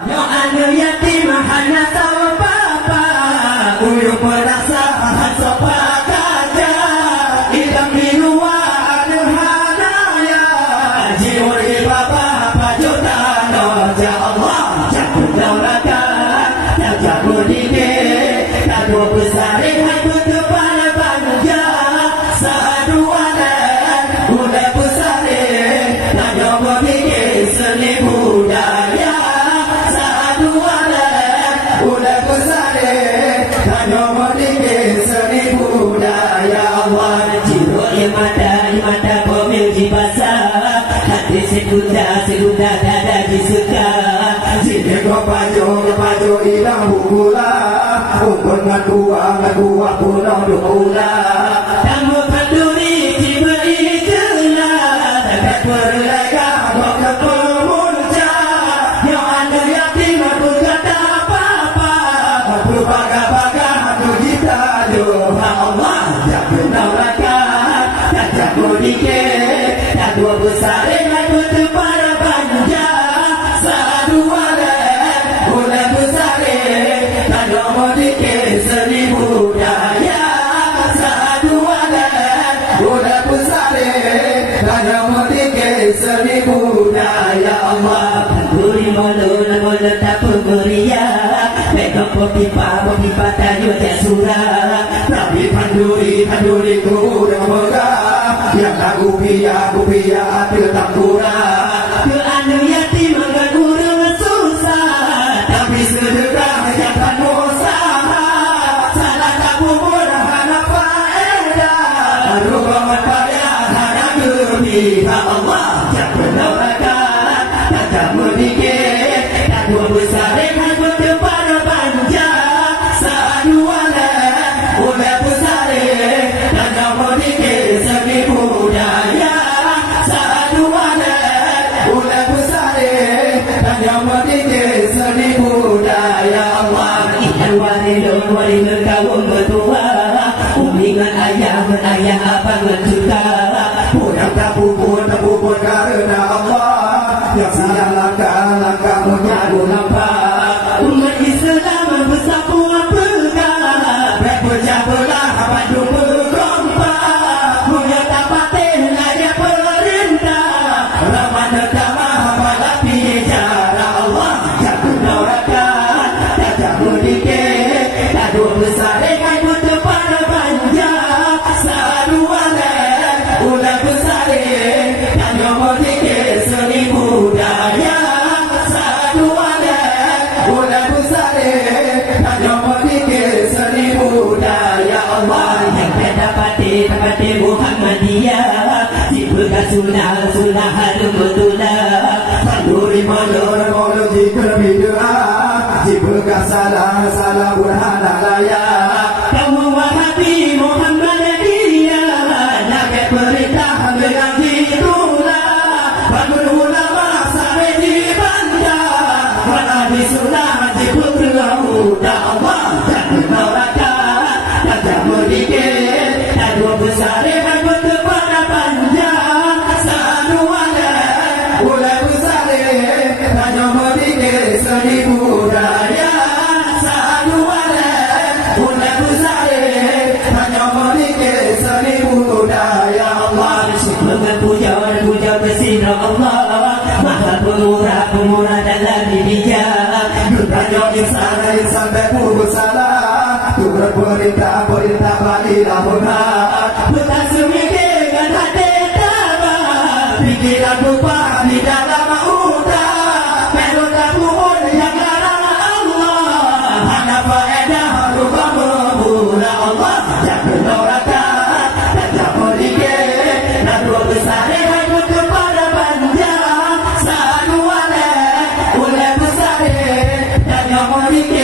Yang anu yatim hanya tahu papa, uyuk merasa sopa kaja, idam di luar hanaya, jiwa di papa pajuta no, ya Allah, jatuh daulakan, tak jatuh dikit, tak dua besar hai betul pada banja, saduanan, udah besar, tak jauh dikit seni budaya. Mata pomil di pasar, hati segunda dada disuka. Sini kau pajo hilang bukula, ukun ngakua pulau dukula. Kamu peduli diberi kena, dekat berlaga bukan pemunca. Yang anda yatim aku kata apa-apa, aku baga-baga aku ditadu. Allah tak pernah dikit, tak dua besar aku terpada banja, saduanan, udah besar, tak nomor dikit seni budaya, saduanan, udah besar, tak nomor dikit seni budaya. Allah beri mula tak pemeria, mereka pipa tayu jasura, tapi panduri ku dah megah. Yang aku pia tetap kurang. Ke anu yatim enggak kurang susah, tapi sedekah jangan usaha. Salah kamu berharap faedah, rupaman payah harap lebih. Allah jangan doakan, tak medikit, tak dua besar dengan berdepan banja. Saduanan, udah besar, tak nomor dikit seni budaya, saduanan, udah besar, tak nomor dikit seni budaya. Allah ikan warilun kawum bertua, umbingan ayah apa mencuta, pulang tak puput karena Allah. Yang salah langkah menyadu nampak, umat Islam bersatu pegang, berpecah belah padu berkompak, punya tapatin ayat perintah, ramah netamah pada bicara. Allah jatuh dorakan, tak jatuh dikit, tak dua besar dengan butuh pada banja, saduanan, udah besar, tak nomor dikit seni budaya, saduanan, udah besar, tak nomor dikit seni budaya. Allah yang dapati Muhammadiyah, si bekas sunnah harum betulah, panduri molor jika bid'ah, si bekas salah burhana layak. Kamu wahati Muhammadiyah, nabi perintah dengan itulah, bangun ulama sampai di bandar, mana di sunnah di pulau. Allah tak menolakkan, tak medikit, tak dua besar aku terpada banja, saduanan, udah besar, tak nomor dikit seni budaya, saduanan, udah besar, tak nomor dikit seni budaya. Allah dengan puja kesina Allah, maha pemurah dalam bijak, bertanya insan berbuat salah, turut perintah balilah benar, bukan semikirkan hati tabah, pikiran lupa di dalam utah, melukah pun yang larang Allah, hanya faedah lupa memula. Allah jangan dorakan, tak jauh dikit, tak dua besar aku kepada banja, saduanan, udah besar, tak nomor dikit